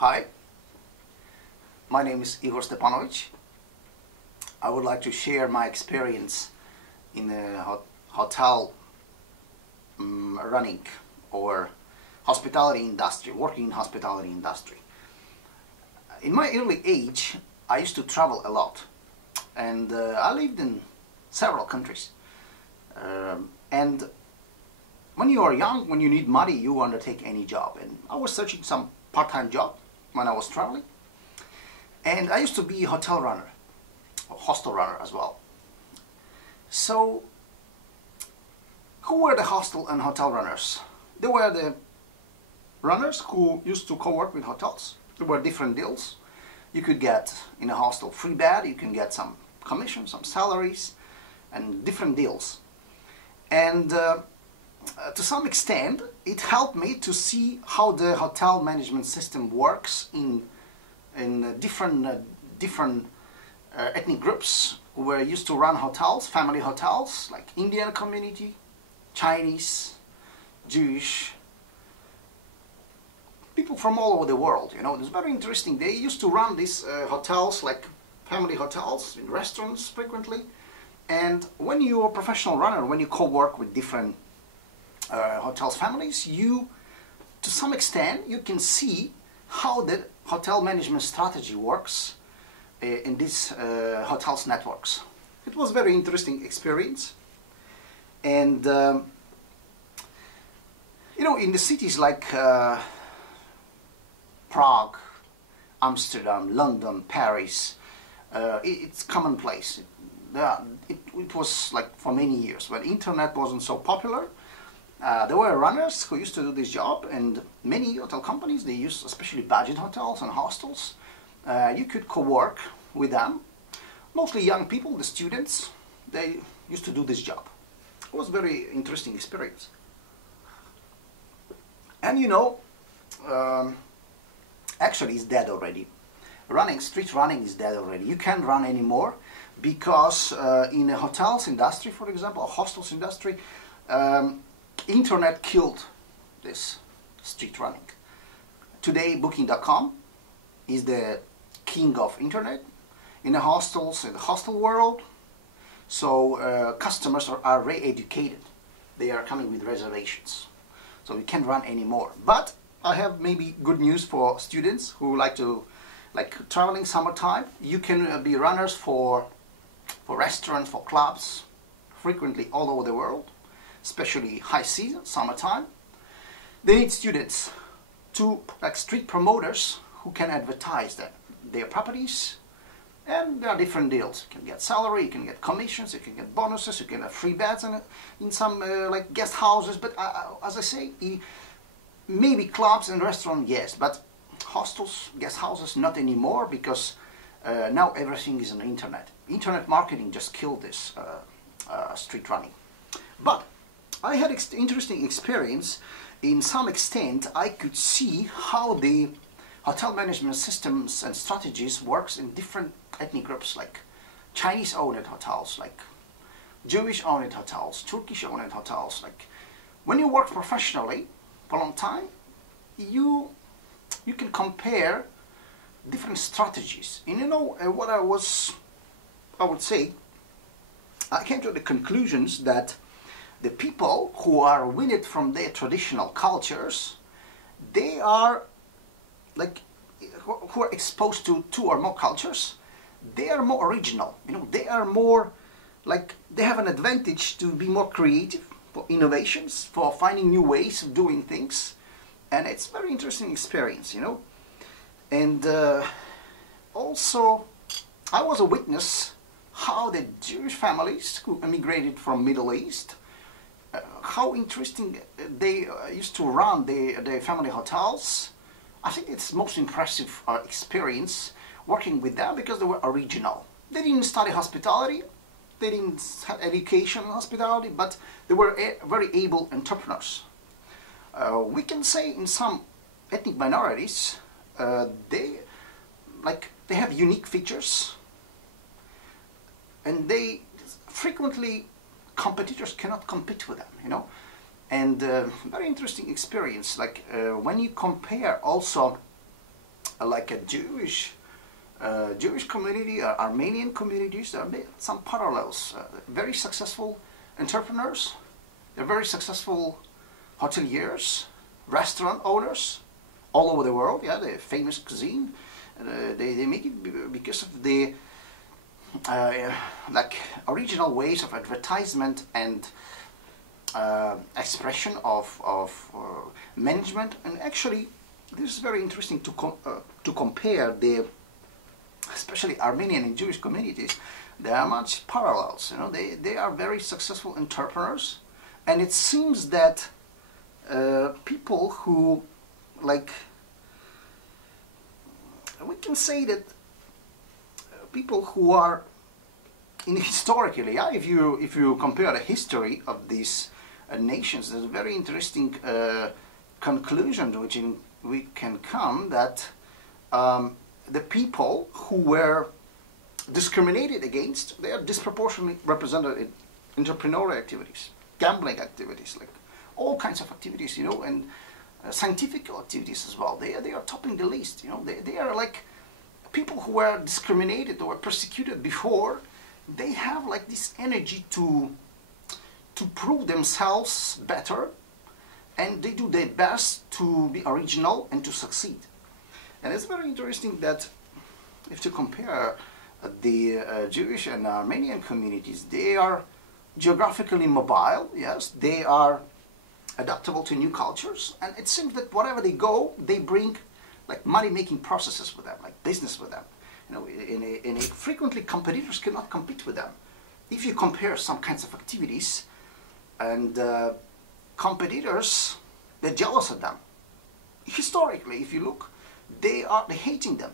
Hi, my name is Igor Stepanovic. I would like to share my experience in the hotel running or hospitality industry, working in hospitality industry. In my early age, I used to travel a lot, and I lived in several countries. And when you are young, when you need money, you undertake any job. And I was searching some part-time job when I was traveling. And I used to be a hotel runner, or hostel runner as well. So, who were the hostel and hotel runners? They were the runners who used to co-work with hotels. There were different deals. You could get in a hostel free bed, you can get some commission, some salaries, and different deals. And to some extent, it helped me to see how the hotel management system works in different ethnic groups who were used to run hotels, family hotels, like Indian community, Chinese, Jewish, people from all over the world. You know, it's very interesting. They used to run these hotels, like family hotels, in restaurants frequently. And when you're a professional runner, when you co-work with different hotels families, you, to some extent, you can see how the hotel management strategy works in these hotels networks. It was a very interesting experience. And you know, in the cities like Prague, Amsterdam, London, Paris, it's commonplace. It was like for many years. When internet wasn't so popular, there were runners who used to do this job, and many hotel companies, they use especially budget hotels and hostels. You could co-work with them. Mostly young people, the students, they used to do this job. It was a very interesting experience. And you know, actually it's dead already. Street running is dead already. You can't run anymore because in the hotels industry, for example, or hostels industry, internet killed this street running. Today, Booking.com is the king of internet in the hostels, in the hostel world. So customers are re-educated. They are coming with reservations. So we can't run anymore. But I have maybe good news for students who like traveling summertime. You can be runners for restaurants, for clubs, frequently all over the world, especially high season, summertime. They need students to, like street promoters, who can advertise their properties, and there are different deals. You can get salary, you can get commissions, you can get bonuses, you can have free beds in some like guest houses. But as I say, maybe clubs and restaurants, yes, but hostels, guest houses, not anymore, because now everything is on the internet. Internet marketing just killed this street running. But I had interesting experience. In some extent, I could see how the hotel management systems and strategies works in different ethnic groups, like Chinese-owned hotels, like Jewish-owned hotels, Turkish-owned hotels. Like when you work professionally for a long time, you can compare different strategies. And you know what I would say, I came to the conclusions that the people who are weaned from their traditional cultures, they are like, who are exposed to two or more cultures, they are more original. You know, they are more like, they have an advantage to be more creative, for innovations, for finding new ways of doing things. And it's a very interesting experience, you know. And also, I was a witness how the Jewish families who immigrated from Middle East, how interesting they used to run their family hotels. I think it's most impressive experience working with them, because they were original. They didn't study hospitality, they didn't have education in hospitality, but they were very able entrepreneurs. We can say in some ethnic minorities, they have unique features, and they frequently, competitors cannot compete with them, you know. And very interesting experience, like when you compare also like a Jewish community, Armenian communities. There are some parallels. Very successful entrepreneurs. They're very successful hoteliers, restaurant owners, all over the world. Yeah, the famous cuisine. They make it because of the like original ways of advertisement and expression of management. And actually, this is very interesting to compare the, especially Armenian and Jewish communities. There are much parallels. You know, they are very successful entrepreneurs, and it seems that people who, like, we can say that people who are historically, yeah, if you compare the history of these nations, there's a very interesting conclusion to which we can come, that the people who were discriminated against, they are disproportionately represented in entrepreneurial activities, gambling activities, like all kinds of activities, you know, and scientific activities as well. They are topping the list, you know. They are like people who were discriminated or persecuted before. They have like this energy to prove themselves better, and they do their best to be original and to succeed. And it's very interesting that if you compare the Jewish and Armenian communities, they are geographically mobile, yes, they are adaptable to new cultures, and it seems that wherever they go, they bring like money-making processes with them, like business with them. You know, frequently competitors cannot compete with them. If you compare some kinds of activities, and competitors, they're jealous of them. Historically, if you look, they're hating them.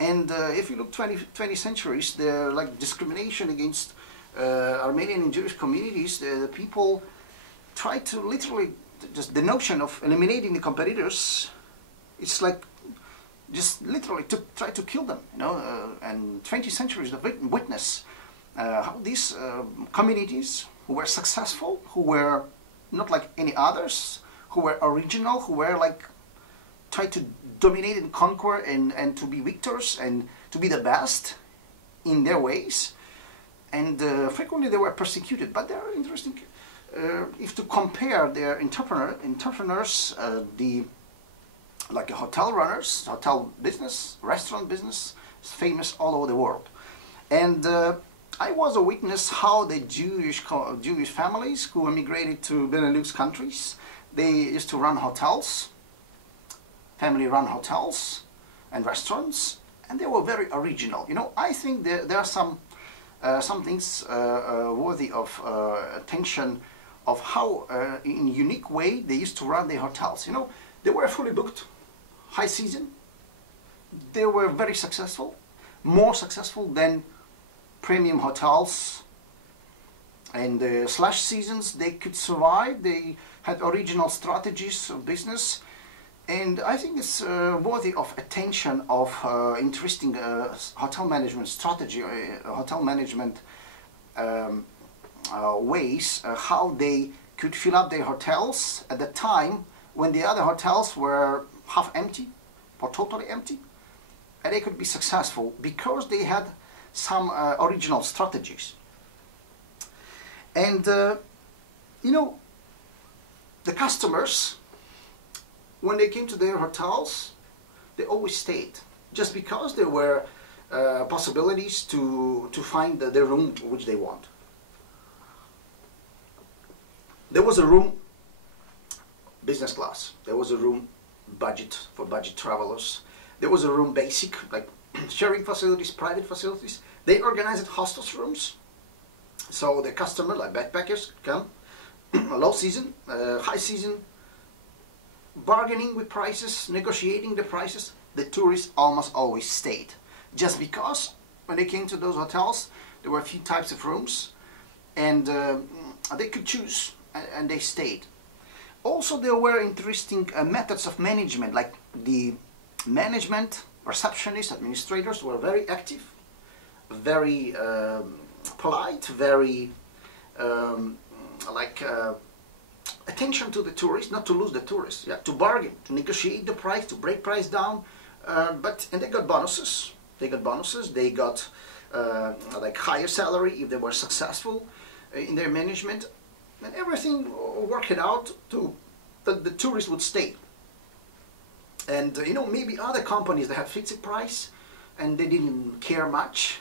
And if you look 20 centuries, the like discrimination against Armenian and Jewish communities, the people try to literally, just the notion of eliminating the competitors, it's like just literally to try to kill them, you know. And 20 centuries of witness how these communities who were successful, who were not like any others, who were original, who were like try to dominate and conquer and to be victors and to be the best in their ways. And frequently they were persecuted. But they're interesting. If to compare their entrepreneurs, the like hotel runners, hotel business, restaurant business, is famous all over the world. And I was a witness how the Jewish families who immigrated to Benelux countries, they used to run hotels, family-run hotels and restaurants, and they were very original. You know, I think there are some things worthy of attention of how, in a unique way, they used to run their hotels. You know, they were fully booked, high season. They were very successful, more successful than premium hotels. And slash seasons, they could survive. They had original strategies of business. And I think it's worthy of attention of interesting hotel management strategy, hotel management ways, how they could fill up their hotels at the time when the other hotels were half empty or totally empty. And they could be successful because they had some original strategies. And, you know, the customers, when they came to their hotels, they always stayed, just because there were possibilities to find the room which they want. There was a room business class, there was a room budget for budget travelers, there was a room basic, like sharing facilities, private facilities. They organized hostels rooms, so the customer, like backpackers, come low season, high season, bargaining with prices, negotiating the prices. The tourists almost always stayed, just because when they came to those hotels, there were a few types of rooms, and they could choose, and they stayed. Also, there were interesting methods of management, like the management, receptionists, administrators were very active, very polite, very attention to the tourists, not to lose the tourists, yeah, to bargain, to negotiate the price, to break price down, And they got bonuses. They got bonuses. They got like higher salary if they were successful in their management, and everything worked out to that the tourists would stay. And you know, maybe other companies that had fixed price and they didn't care much,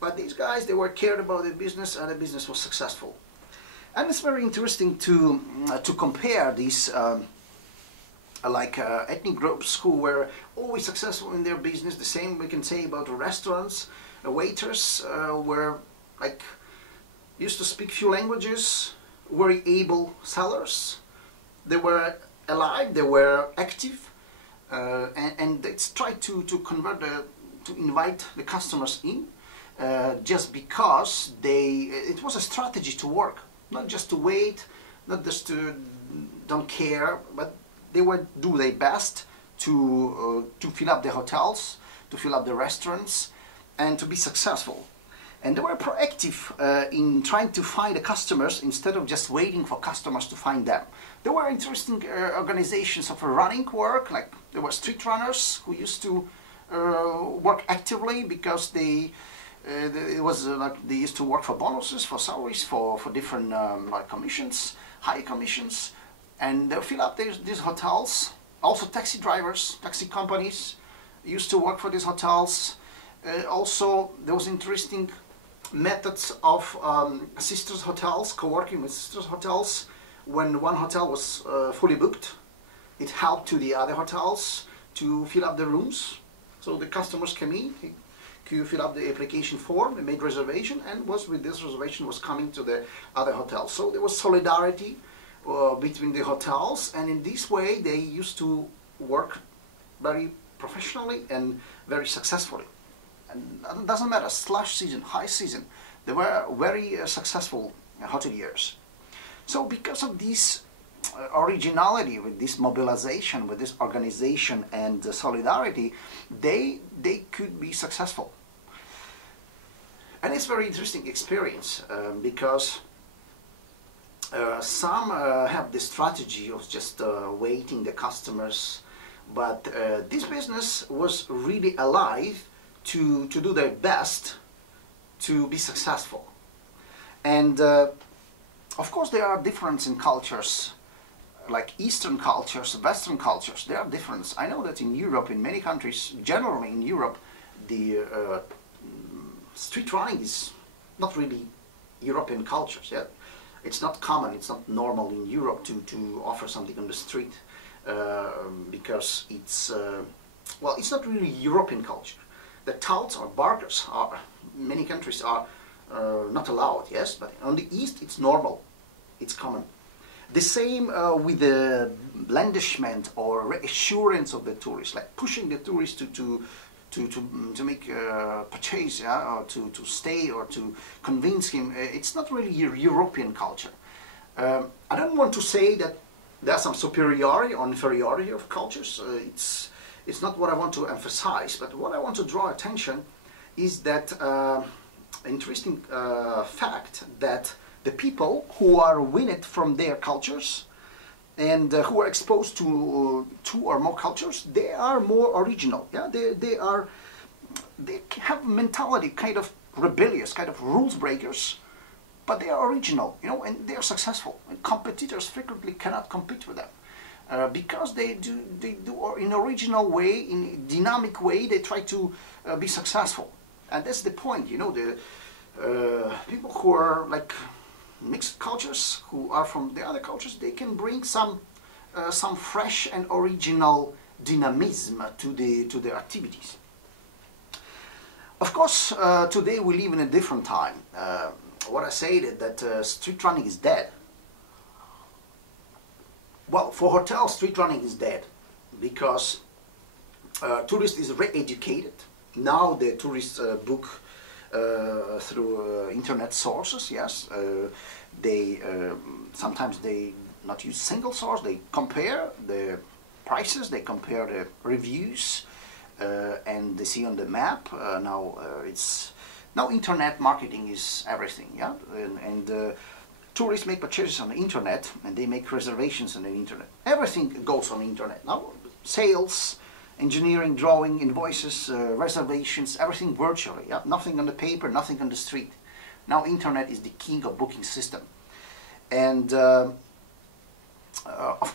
but these guys, they were cared about their business and the business was successful. And it's very interesting to compare these ethnic groups who were always successful in their business. The same we can say about the restaurants. The waiters were like used to speak few languages, very able sellers. They were alive, they were active, and they tried to convert to invite the customers in, just because it was a strategy to work, not just to wait, not just to don't care, but they would do their best to fill up the hotels, to fill up the restaurants, and to be successful. And they were proactive in trying to find the customers instead of just waiting for customers to find them. There were interesting organizations of running work, like there were street runners who used to work actively because they used to work for bonuses, for salaries, for different like commissions, high commissions, and they fill up these hotels. Also taxi drivers, taxi companies used to work for these hotels. Also there was interesting methods of sisters hotels, co-working with sisters hotels. When one hotel was fully booked, it helped to the other hotels to fill up the rooms. So the customers came in, you fill up the application form, they made reservation, and with this reservation was coming to the other hotels. So there was solidarity between the hotels, and in this way they used to work very professionally and very successfully. And it doesn't matter, slush season, high season, they were very successful hoteliers. So because of this originality, with this mobilization, with this organization and solidarity, they could be successful. And it's a very interesting experience because some have the strategy of just waiting the customers, but this business was really alive to do their best to be successful. And of course there are differences in cultures, like Eastern cultures, Western cultures, there are differences. I know that in Europe, in many countries, generally in Europe, the street running is not really European cultures. Yeah? It's not common, it's not normal in Europe to offer something on the street because it's, well, it's not really European culture. The touts or barkers are, many countries are not allowed, yes, but on the East it's normal, it's common. The same with the blandishment or reassurance of the tourist, like pushing the tourist to make a purchase, yeah, or to stay, or to convince him. It's not really European culture. I don't want to say that there's some superiority or inferiority of cultures. It's not what I want to emphasize, but what I want to draw attention is that interesting fact that the people who are winning from their cultures and who are exposed to two or more cultures, they are more original. Yeah, they have mentality kind of rebellious, kind of rules breakers, but they are original, you know, and they are successful. And competitors frequently cannot compete with them. Because they do in original way, in a dynamic way, they try to be successful. And that's the point, you know, the people who are like mixed cultures, who are from the other cultures, they can bring some fresh and original dynamism to the activities. Of course, today we live in a different time. What I say that street running is dead. Well, for hotels, street running is dead because tourist is re-educated. Now the tourists book through internet sources. Yes, they sometimes they not use single source. They compare the prices, they compare the reviews, and they see on the map. Now internet marketing is everything. Yeah, and tourists make purchases on the internet, and they make reservations on the internet. Everything goes on the internet now. Sales, engineering, drawing, invoices, reservations, everything virtually. Yeah? Nothing on the paper, nothing on the street. Now internet is the king of booking system. And of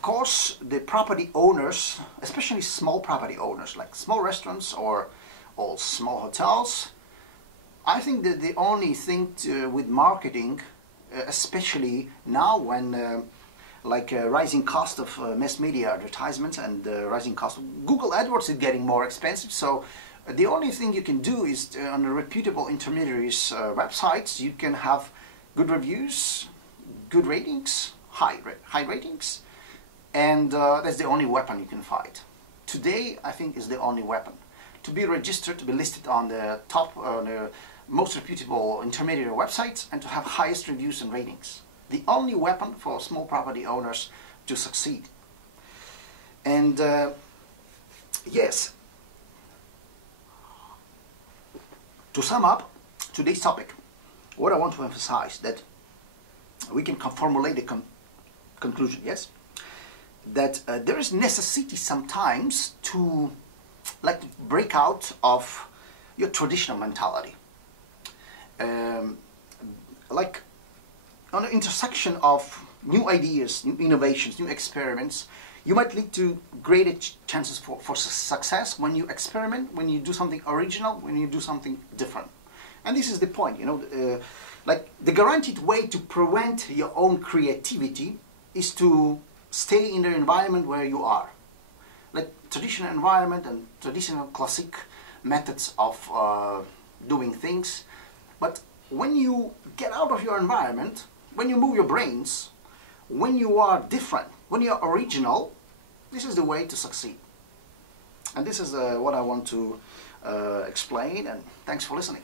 course, the property owners, especially small property owners, like small restaurants or small hotels, I think that the only thing with marketing, especially now when rising cost of mass media advertisements and rising cost of Google AdWords is getting more expensive. So the only thing you can do is on a reputable intermediaries websites, you can have good reviews, good ratings, high ratings, and that's the only weapon you can fight. Today, I think, is the only weapon. To be registered, to be listed on the top, the most reputable intermediary websites, and to have highest reviews and ratings. The only weapon for small property owners to succeed. And yes, to sum up today's topic, what I want to emphasize that we can formulate a conclusion, yes, that there is necessity sometimes to break out of your traditional mentality. Like on the intersection of new ideas, new innovations, new experiments, you might lead to greater chances for success when you experiment, when you do something original, when you do something different. And this is the point, you know, like the guaranteed way to prevent your own creativity is to stay in the environment where you are. Like traditional environment and traditional classic methods of doing things. But when you get out of your environment, when you move your brains, when you are different, when you are original, this is the way to succeed. And this is what I want to explain, and thanks for listening.